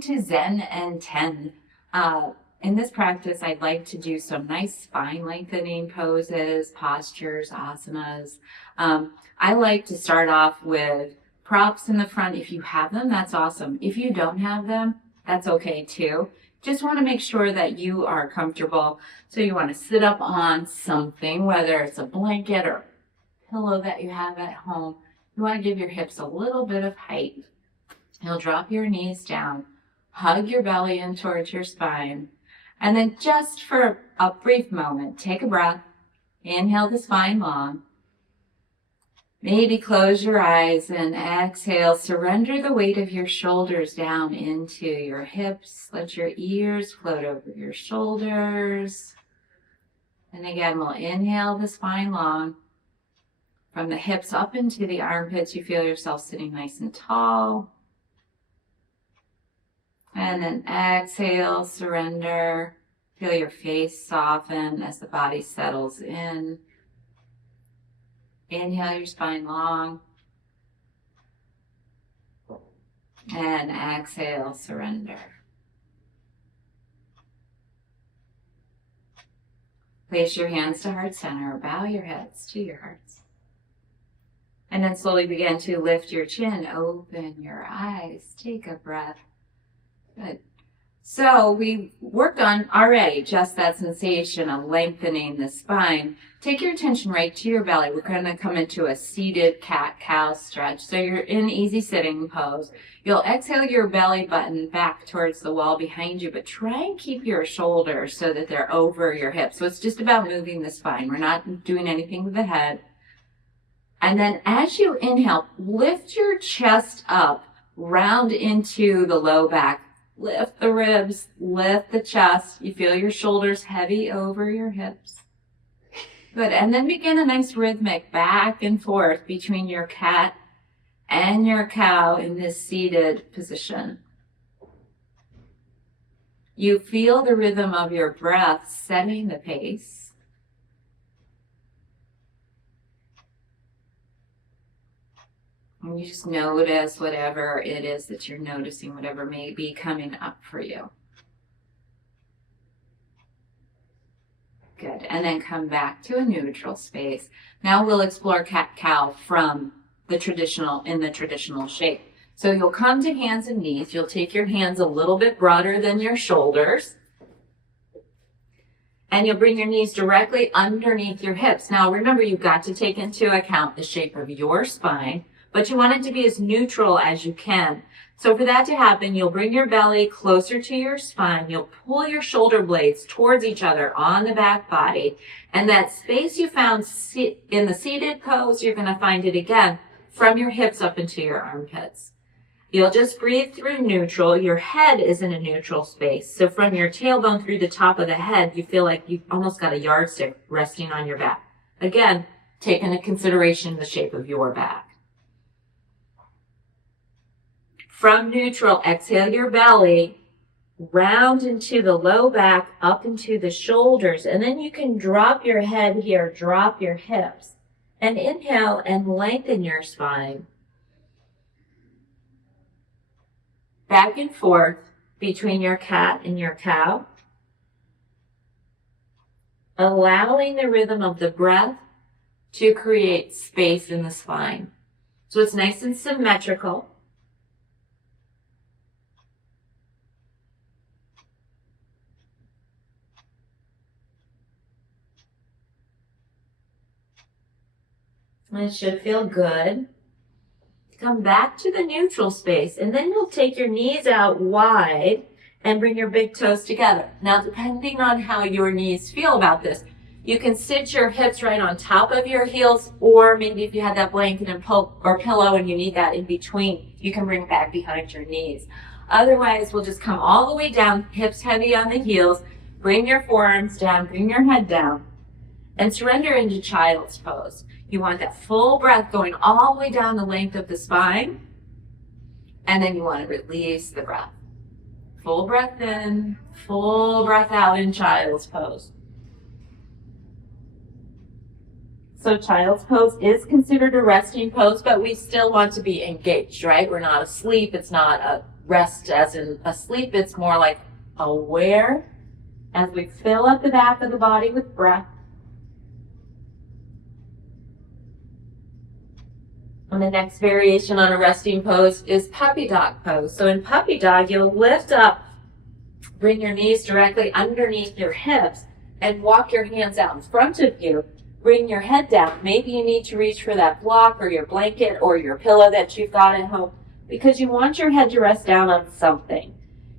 Welcome to Zen and 10. In this practice, I'd like to do some nice spine lengthening poses, postures, asanas. I like to start off with props in the front. If you have them, that's awesome. If you don't have them, that's okay too. Just want to make sure that you are comfortable. So you want to sit up on something, whether it's a blanket or pillow that you have at home. You want to give your hips a little bit of height. You'll drop your knees down, hug your belly in towards your spine, and then just for a brief moment, take a breath, inhale the spine long, maybe close your eyes and exhale, surrender the weight of your shoulders down into your hips, let your ears float over your shoulders, and again we'll inhale the spine long, from the hips up into the armpits, you feel yourself sitting nice and tall. And then exhale, surrender. Feel your face soften as the body settles in. Inhale your spine long. And exhale, surrender. Place your hands to heart center or bow your heads to your hearts. And then slowly begin to lift your chin, open your eyes, take a breath. Good. So we worked on already just that sensation of lengthening the spine. Take your attention right to your belly. We're going to come into a seated cat-cow stretch. So you're in easy sitting pose. You'll exhale your belly button back towards the wall behind you, but try and keep your shoulders so that they're over your hips. So it's just about moving the spine. We're not doing anything with the head. And then as you inhale, lift your chest up, round into the low back. Lift the ribs, lift the chest. You feel your shoulders heavy over your hips. Good. And then begin a nice rhythmic back and forth between your cat and your cow in this seated position. You feel the rhythm of your breath setting the pace. And you just notice whatever it is that you're noticing, whatever may be coming up for you. Good. And then come back to a neutral space. Now we'll explore cat-cow from in the traditional shape. So you'll come to hands and knees. You'll take your hands a little bit broader than your shoulders. And you'll bring your knees directly underneath your hips. Now remember, you've got to take into account the shape of your spine, but you want it to be as neutral as you can. So for that to happen, you'll bring your belly closer to your spine. You'll pull your shoulder blades towards each other on the back body. And that space you found in the seated pose, you're going to find it again from your hips up into your armpits. You'll just breathe through neutral. Your head is in a neutral space. So from your tailbone through the top of the head, you feel like you've almost got a yardstick resting on your back. Again, take into consideration the shape of your back. From neutral, exhale your belly, round into the low back, up into the shoulders, and then you can drop your head here, drop your hips, and inhale and lengthen your spine. Back and forth between your cat and your cow, allowing the rhythm of the breath to create space in the spine. So it's nice and symmetrical. It should feel good. Come back to the neutral space, and then you'll take your knees out wide and bring your big toes together. Now, depending on how your knees feel about this, you can sit your hips right on top of your heels, or maybe if you had that blanket and or pillow and you need that in between, you can bring it back behind your knees. Otherwise, we'll just come all the way down, hips heavy on the heels, bring your forearms down, bring your head down, and surrender into child's pose. You want that full breath going all the way down the length of the spine. And then you want to release the breath. Full breath in, full breath out in child's pose. So child's pose is considered a resting pose, but we still want to be engaged, right? We're not asleep. It's not a rest as in asleep. It's more like aware as we fill up the back of the body with breath. And the next variation on a resting pose is puppy dog pose. So in puppy dog, you'll lift up, bring your knees directly underneath your hips, and walk your hands out in front of you. Bring your head down. Maybe you need to reach for that block or your blanket or your pillow that you've got at home because you want your head to rest down on something.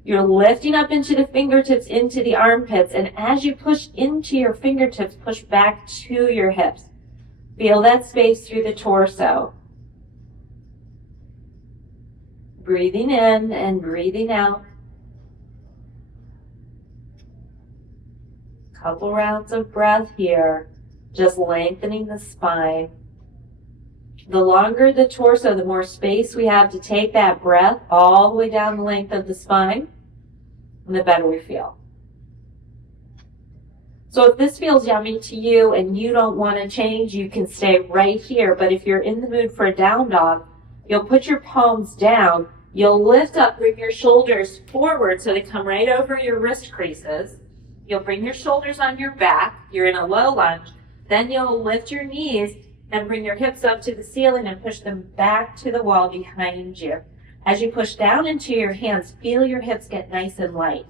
You're lifting up into the fingertips, into the armpits, and as you push into your fingertips, push back to your hips. Feel that space through the torso. Breathing in and breathing out. Couple rounds of breath here, just lengthening the spine. The longer the torso, the more space we have to take that breath all the way down the length of the spine, and the better we feel. So if this feels yummy to you and you don't want to change, you can stay right here. But if you're in the mood for a down dog, you'll put your palms down. You'll lift up, bring your shoulders forward so they come right over your wrist creases. You'll bring your shoulders on your back. You're in a low lunge. Then you'll lift your knees and bring your hips up to the ceiling and push them back to the wall behind you. As you push down into your hands, feel your hips get nice and light.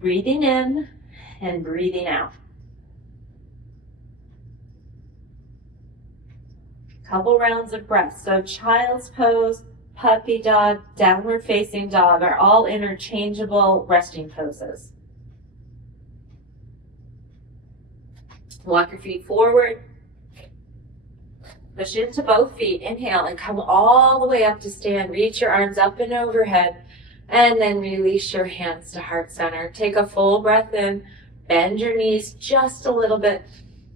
Breathing in and breathing out. Couple rounds of breath. So child's pose, puppy dog, downward facing dog are all interchangeable resting poses. Walk your feet forward. Push into both feet. Inhale and come all the way up to stand. Reach your arms up and overhead. And then release your hands to heart center. Take a full breath in. Bend your knees just a little bit.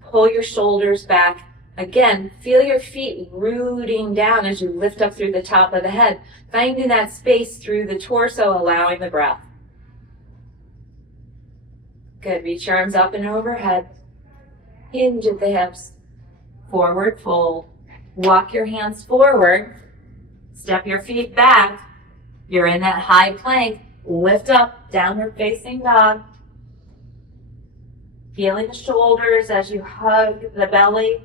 Pull your shoulders back. Again, feel your feet rooting down as you lift up through the top of the head. Finding that space through the torso, allowing the breath. Good. Reach your arms up and overhead. Hinge at the hips. Forward fold. Walk your hands forward. Step your feet back. You're in that high plank. Lift up, downward facing dog. Feeling the shoulders as you hug the belly.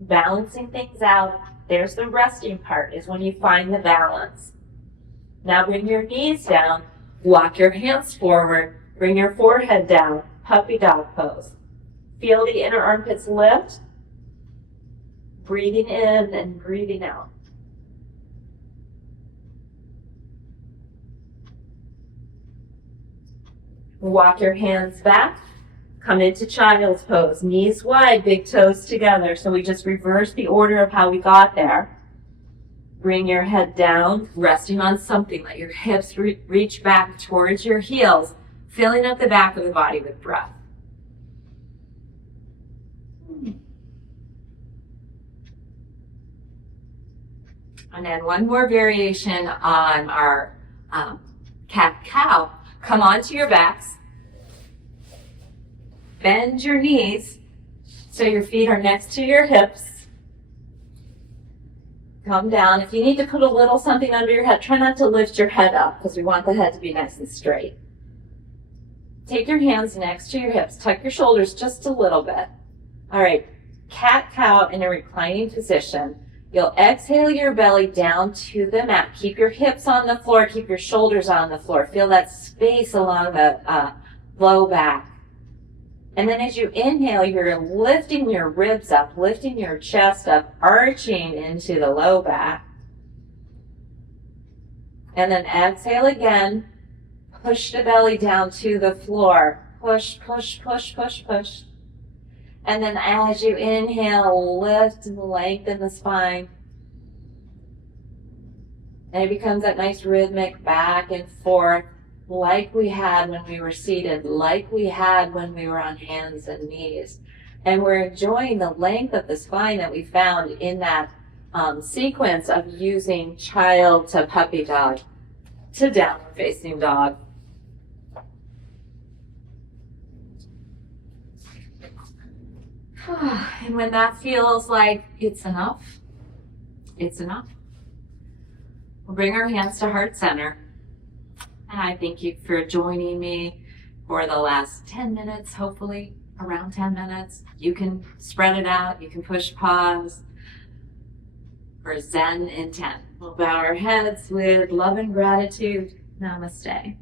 Balancing things out. There's the resting part, is when you find the balance. Now bring your knees down. Walk your hands forward. Bring your forehead down. Puppy dog pose. Feel the inner armpits lift. Breathing in and breathing out. Walk your hands back. Come into child's pose. Knees wide, big toes together. So we just reverse the order of how we got there. Bring your head down, resting on something. Let your hips reach back towards your heels, filling up the back of the body with breath. And then one more variation on our cat-cow. Come onto your backs. Bend your knees so your feet are next to your hips. Come down. If you need to put a little something under your head, try not to lift your head up because we want the head to be nice and straight. Take your hands next to your hips. Tuck your shoulders just a little bit. All right, cat-cow in a reclining position. You'll exhale your belly down to the mat. Keep your hips on the floor. Keep your shoulders on the floor. Feel that space along the low back. And then as you inhale, you're lifting your ribs up, lifting your chest up, arching into the low back. And then exhale again. Push the belly down to the floor. Push, push, push, push, push. And then as you inhale, lift and lengthen the spine. And it becomes that nice rhythmic back and forth, like we had when we were seated, like we had when we were on hands and knees. And we're enjoying the length of the spine that we found in that sequence of using child to puppy dog to downward facing dog. And when that feels like it's enough, it's enough. We'll bring our hands to heart center. And I thank you for joining me for the last 10 minutes, hopefully around 10 minutes. You can spread it out. You can push pause for Zen in 10. We'll bow our heads with love and gratitude. Namaste.